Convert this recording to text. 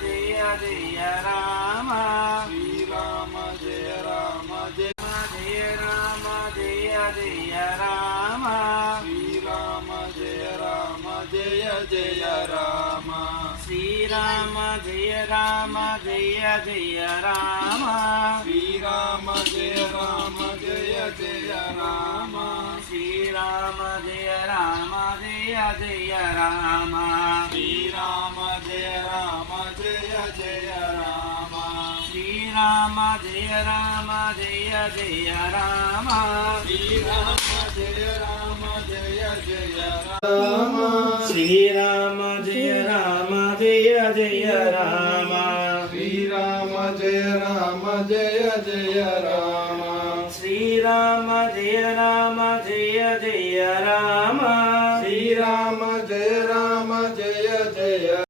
జయ జయ Rama Srirama జయ Rama జయ జయ Rama జయ జయ Rama Srirama జయ Rama జయ జయ Rama Srirama జయ Rama జయ జయ Rama Srirama జయ Rama జయ జయ Rama Srirama జయ Rama జయ జయ Rama Srirama జయ Rama జయ జయ Rama Srirama జయ Rama జయ జయ Rama Srirama జయ Rama జయ జయ Rama Srirama జయ Rama జయ జయ Rama Srirama జయ Rama జయ జయ Rama Srirama జయ Rama జయ జయ Rama